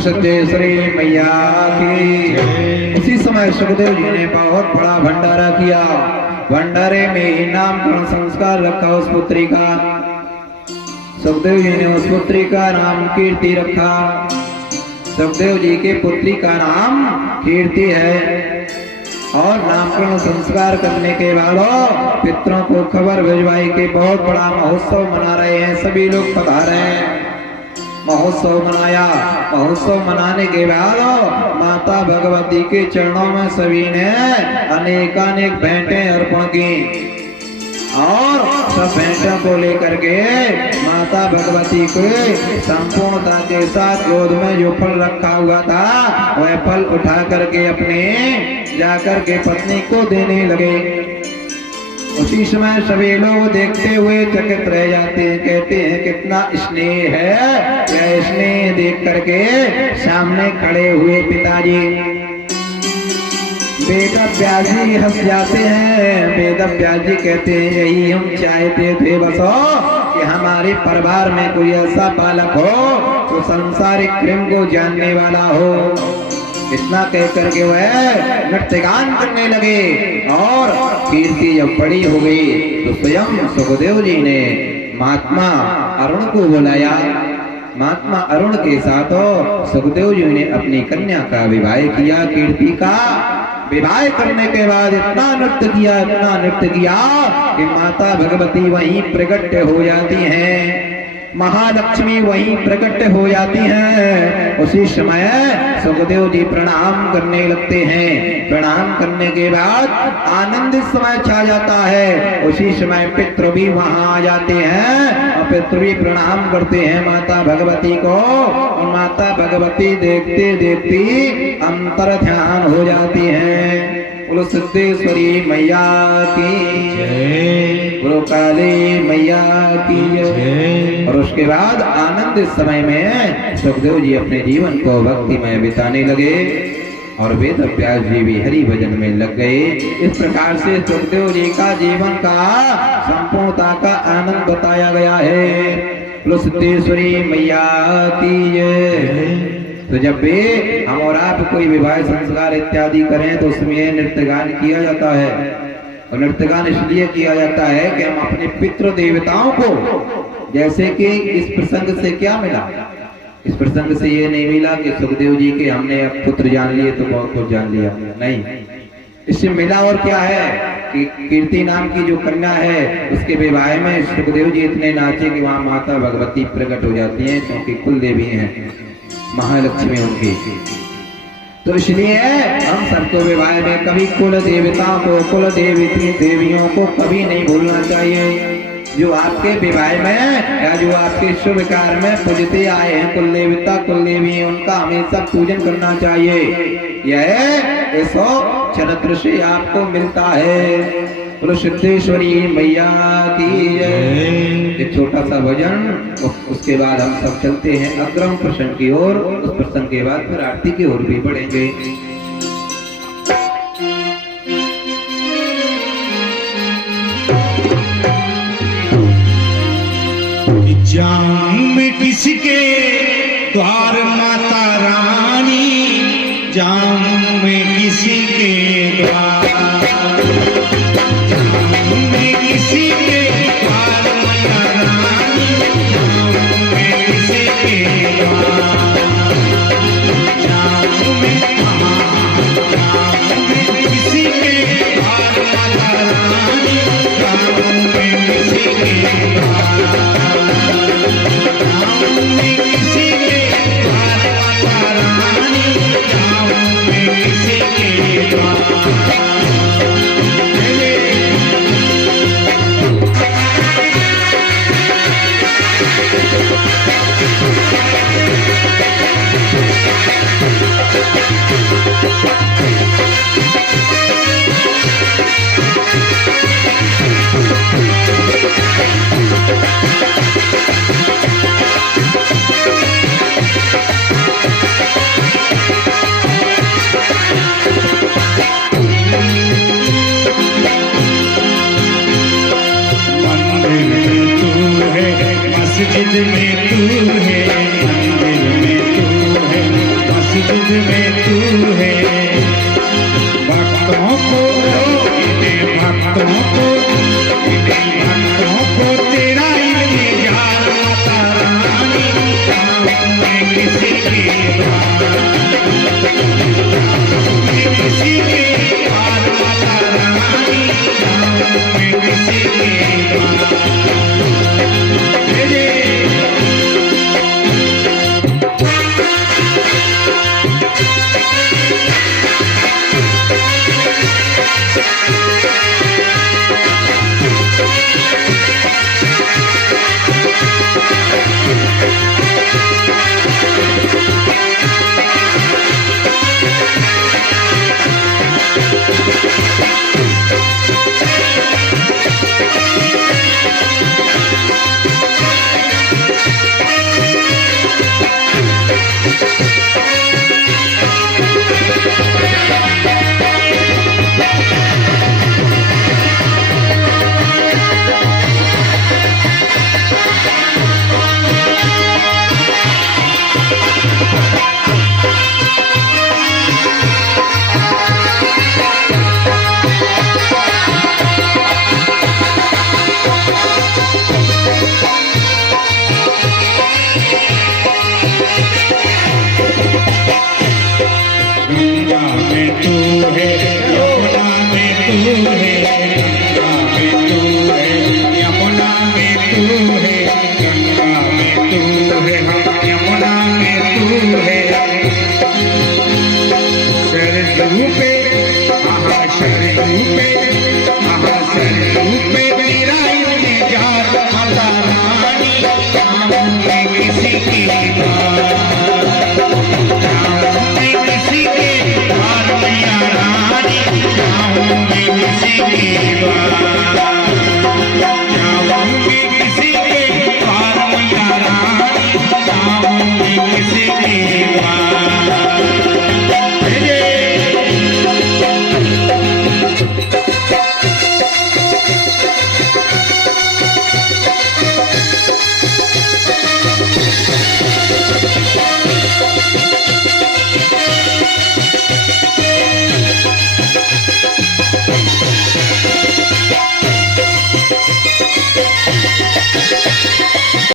सत्येश्वरी मैया की। उसी समय सुखदेव जी ने बहुत बड़ा भंडारा किया। भंडारे में नामकरण संस्कार रखा उस पुत्री का। सुखदेव जी ने उस पुत्री का नाम कीर्ति रखा। सुखदेव जी के पुत्री का नाम कीर्ति है। और नामकरण संस्कार करने के बाद पितरों को खबर भिजवाई के बहुत बड़ा महोत्सव मना रहे हैं। सभी लोग पधारे हैं। महोत्सव मनाया। महोत्सव मनाने के बाद माता भगवती के चरणों में सभी ने अनेकानेक भेंटें अर्पण की। और सब भेंटों को लेकर के माता भगवती को संपूर्णता के साथ गोद में जो फल रखा हुआ था वह फल उठा करके अपने जाकर के पत्नी को देने लगे। उसी समय सभी लोग देखते हुए चकित रह जाते हैं। कहते हैं कितना स्नेह है। यह स्नेह देख करके सामने खड़े हुए पिताजी वेद व्यास जी हंस जाते हैं। वेद व्यास जी कहते हैं यही हम चाहते थे बसो कि हमारे परिवार में कोई ऐसा बालक हो तो संसारिक प्रेम को जानने वाला हो। इतना कह करके वह नृत्य गान करने लगे। और कीर्ति जब बड़ी हो गई तो स्वयं सुखदेव जी ने महात्मा अरुण को बुलाया। महात्मा अरुण के साथ सुखदेव जी ने अपनी कन्या का विवाह किया। कीर्ति का विवाह करने के बाद इतना नृत्य किया कि माता भगवती वहीं प्रकट हो जाती हैं। महालक्ष्मी वहीं प्रकट हो जाती हैं। उसी समय सुखदेव जी प्रणाम करने लगते हैं। प्रणाम करने के बाद आनंद समय छा जाता है। उसी समय पितृ भी वहां आ जाते हैं और पितृ भी प्रणाम करते हैं माता भगवती को। और माता भगवती देखते देखती अंतर ध्यान हो जाती हैं। बोलो सिद्धेश्वरी मैया की जय। बोलो काली मैया की जय। और उसके बाद आनंद समय में सुखदेव जी अपने जीवन को भक्ति में बिताने लगे। और वेद व्यास जी भी हरि भजन में लग गए। इस प्रकार से सुखदेव जी का जीवन का संपूर्णता का आनंद बताया गया है। बोलो सिद्धेश्वरी मैया की जय। तो जब भी हम और आप कोई विवाह संस्कार इत्यादि करें तो उसमें नृत्य गान किया जाता है। और नृत्य गान इसलिए किया जाता है कि हम अपने पितृ देवताओं को, जैसे कि इस प्रसंग से क्या मिला, इस प्रसंग से ये नहीं मिला कि सुखदेव जी के हमने अब पुत्र जान लिए तो बहुत कुछ जान लिया, नहीं। इससे मिला और क्या है कि कीर्ति नाम की जो कन्या है उसके विवाह में सुखदेव जी इतने नाचे कि वहां माता भगवती प्रकट हो जाती हैं, क्योंकि कुल देवी हैं, महालक्ष्मी उनकी। तो इसलिए हम सबको विवाह में कभी कुल देवताओं को, कुल देवियों को कभी नहीं भूलना चाहिए। जो आपके विवाह में या जो आपके शुभ कार्य में पूजते आए हैं कुल देवता कुल देवी, उनका हमेशा पूजन करना चाहिए। यह इस चरित्र से आपको मिलता है। बोलो सिद्धेश्वरी मैया की जय। छोटा सा भजन, उसके बाद हम सब चलते हैं अग्रम प्रसंग की ओर। उस प्रसंग के बाद फिर आरती की ओर भी बढ़ेंगे। जाऊं मैं किसके द्वार माता रानी, जाऊं मैं किसके द्वार, जाऊं मैं किसके द्वार माता रानी, जाऊं मैं किसके द्वार, जाऊं मैं किसके द्वार माता रानी, जाऊं मैं किसके द्वार, जाऊं मैं किसके द्वार माता रानी, जाऊं मैं किसके द्वार। मस्जिद में तू है, मंदिर में तू है, मस्जिद में तू है, भक्तों को इन्हें भक्तों को तेरा इंतजार माता रानी, जाऊं मैं किसके द्वार, किसके द्वार माता रानी, जाऊं मैं किसके द्वार। गंगा में तू है, यमुना में तू है, गंगा में तू है, यमुना में तू है, गंगा में तू है, यमुना में तू है, सरयू पे आहा सरयू पे आहा सरयू पे तेरा इंतजार माता रानी, जाऊं मैं किसके द्वार, जाऊं मैं किसके द्वार मैया रानी, जाऊं मैं किसके द्वार, जाऊं मैं किसके द्वार मैया रानी, जाऊं मैं किसके द्वार।